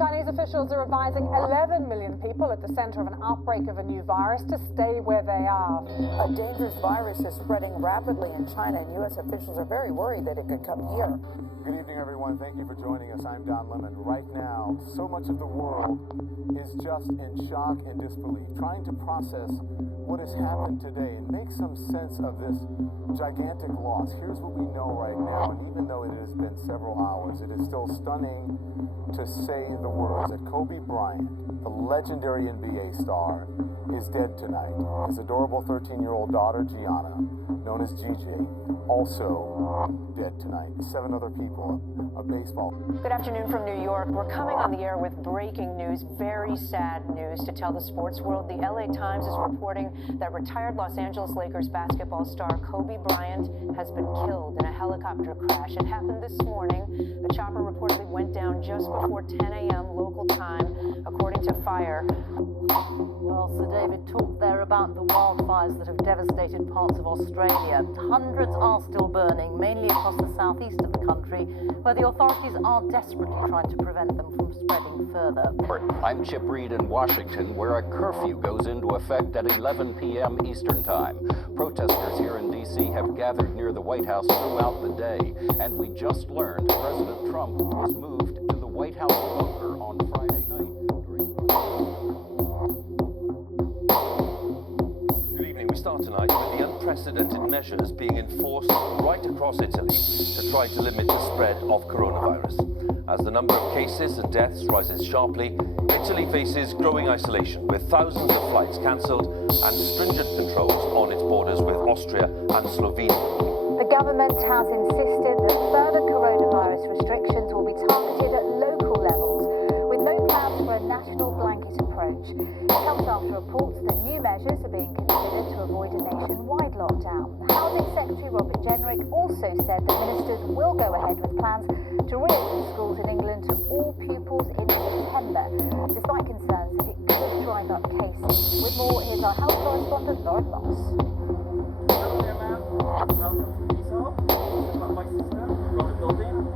Chinese officials are advising 11 million people at the center of an outbreak of a new virus to stay where they are. A dangerous virus is spreading rapidly in China, and U.S. officials are very worried that it could come here. Good evening, everyone. Thank you for joining us. I'm Don Lemon. Right now, so much of the world is just in shock and disbelief, trying to process what has happened today and make some sense of this gigantic loss. Here's what we know right now, and even though it has been several hours, it is still stunning to say the words that Kobe Bryant, the legendary NBA star, is dead tonight. His adorable 13-year-old daughter, Gianna, known as Gigi, also dead tonight. 7 other people, a baseball. Good afternoon from New York. We're coming on the air with breaking news, very sad news to tell the sports world. The LA Times is reporting that retired Los Angeles Lakers basketball star Kobe Bryant has been killed in a helicopter crash. It happened this morning. The chopper reportedly went down just before 10 a.m. local time, according to Fire. Well, Sir David talked there about the wildfires that have devastated parts of Australia. Hundreds are still burning, mainly across the southeast of the country, where the authorities are desperately trying to prevent them from spreading further. I'm Chip Reed in Washington, where a curfew goes into effect at 11 p.m. Eastern Time. Protesters here in D.C. have gathered near the White House throughout the day, and we just learned President Trump was moved to the White House bunker on Friday night. We start tonight with the unprecedented measures being enforced right across Italy to try to limit the spread of coronavirus. As the number of cases and deaths rises sharply, Italy faces growing isolation, with thousands of flights cancelled and stringent controls on its borders with Austria and Slovenia. The government has insisted that further coronavirus restrictions will be targeted at local levels, with no plans for a national blanket approach. It comes after reports that new measures are being considered to avoid a nationwide lockdown. Housing Secretary Robert Jenrick also said that ministers will go ahead with plans to reopen schools in England to all pupils in September, despite concerns that it could drive up cases. With more, here's our health correspondent Lauren Moss. Hello there, ma'am. Welcome to Diesel. My sister, Robert Golding.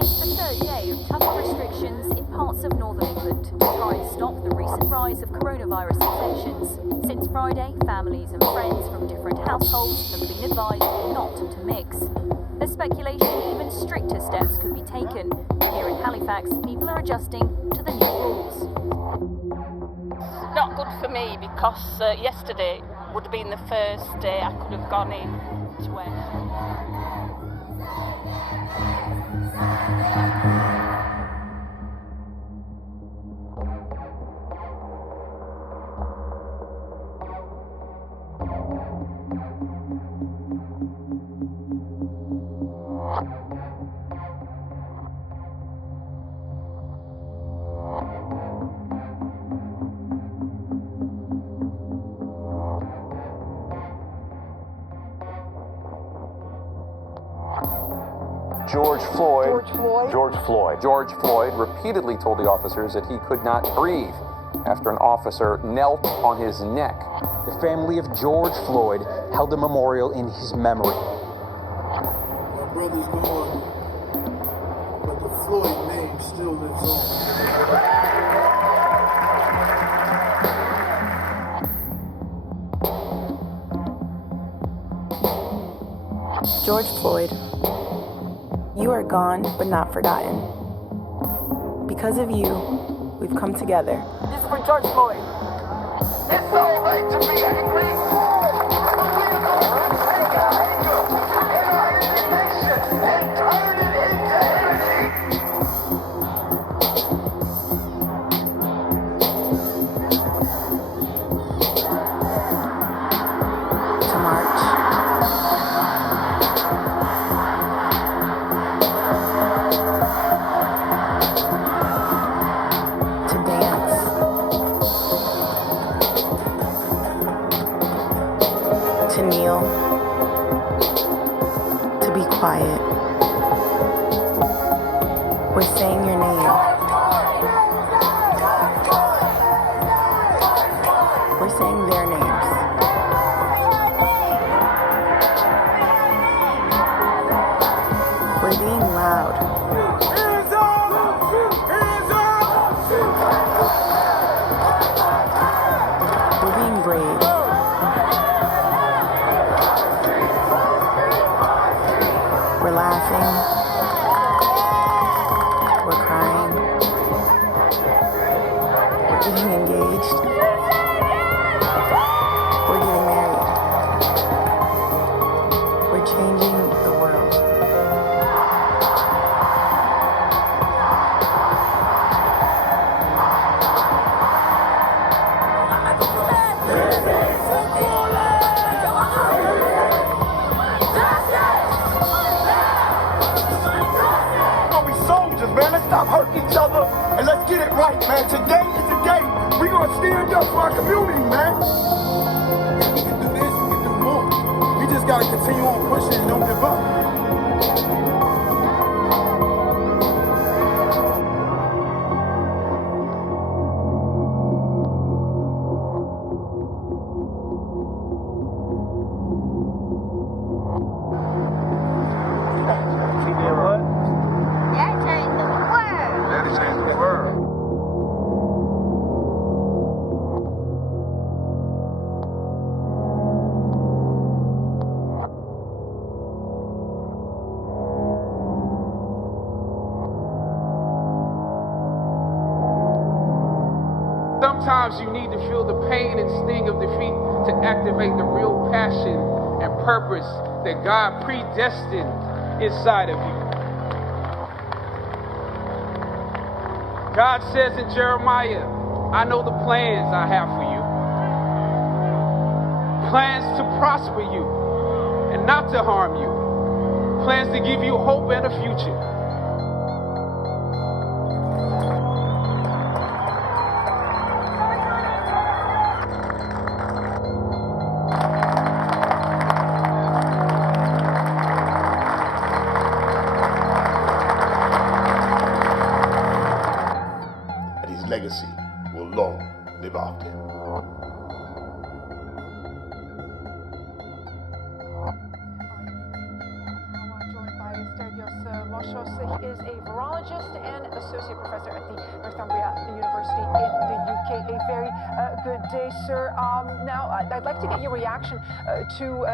It's the third day of tougher restrictions in parts of northern England to try and stop the recent rise of coronavirus infections. Since Friday, families and friends from different households have been advised not to mix. There's speculation even stricter steps could be taken. Here in Halifax, people are adjusting to the new rules. Not good for me because yesterday would have been the first day I could have gone in to work. George Floyd repeatedly told the officers that he could not breathe after an officer knelt on his neck. The family of George Floyd held a memorial in his memory. My brother's gone, but the Floyd name still lives on. George Floyd, you are gone but not forgotten. Because of you, we've come together. This is for George Floyd. It's all right to be angry. We're going to take our anger and our indignation and turn it into energy. To march. To kneel, to be quiet. We're saying your name. We're saying their names. We're being loud. Hands up! Hands We're laughing. We're crying. We're getting engaged. We're getting married. We're changing the world. Man, let's stop hurting each other and let's get it right, man. Today is the day. We're gonna stand up for our community, man. If we can do this, we can do more. We just gotta continue on pushing and don't give up. Sometimes you need to feel the pain and sting of defeat to activate the real passion and purpose that God predestined inside of you. God says in Jeremiah, I know the plans I have for you. Plans to prosper you and not to harm you. Plans to give you hope and a future. Legacy will long live after him. He is a virologist and associate professor at the Northumbria University in the UK. A very good day, sir. Now, I'd like to get your reaction to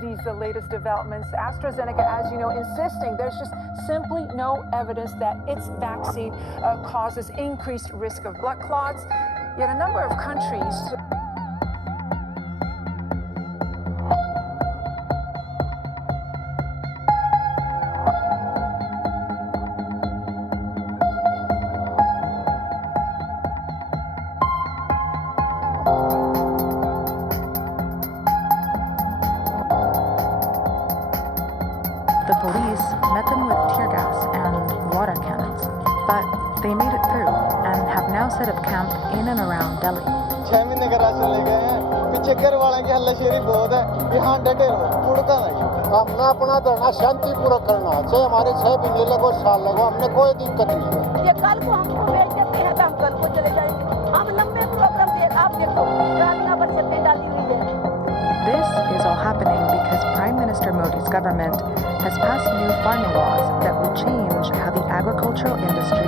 these latest developments. AstraZeneca, as you know, insisting there's just simply no evidence that its vaccine causes increased risk of blood clots. Yet a number of countries... The police met them with tear gas and water cannons, but they made it through and have now set up camp in and around Delhi. 6 महीने का ration ले गए हैं पीछे घर वाले की हल्लाशेरी बहुत है यहाँ डटे रहो मुड़का नहीं हमने अपना धरना शांति पूर्वक करना है चाहे हमारे 6 महीने लगो साल लगो हमने कोई दिक्कत नहीं है ये कल को हमको भेज देते हैं तो हम कल को चले जाएंगे हम लंबे प्रोग्राम देख आप देखो रात भर छतें डाली हुई है. This is all happening because Prime Minister Modi's government has passed new farming laws that will change how the agricultural industry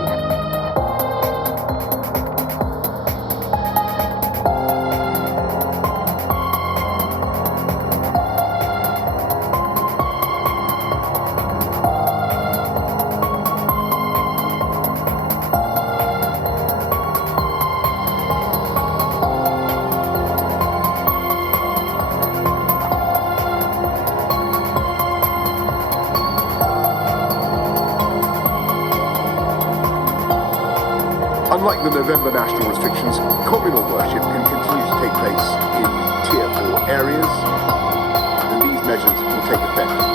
Unlike the November national restrictions, communal worship can continue to take place in Tier 4 areas, and these measures will take effect